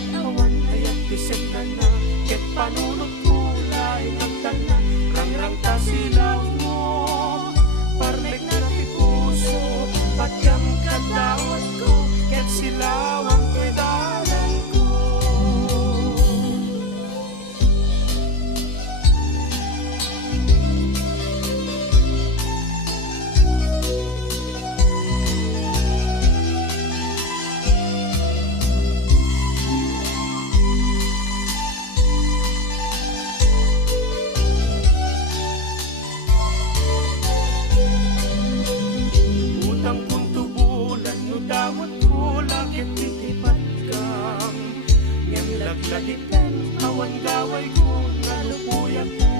at awan ayat bisag na na ket panunot kulay nagtana rangrang ta silaw mo parmek na ti puso patyam kadawat ko ket silaw ang pedalan ko. Utang kong tubulan no damot ko lakit titipat kam ngem laglagiten awan gaway ko nga lupuyat ko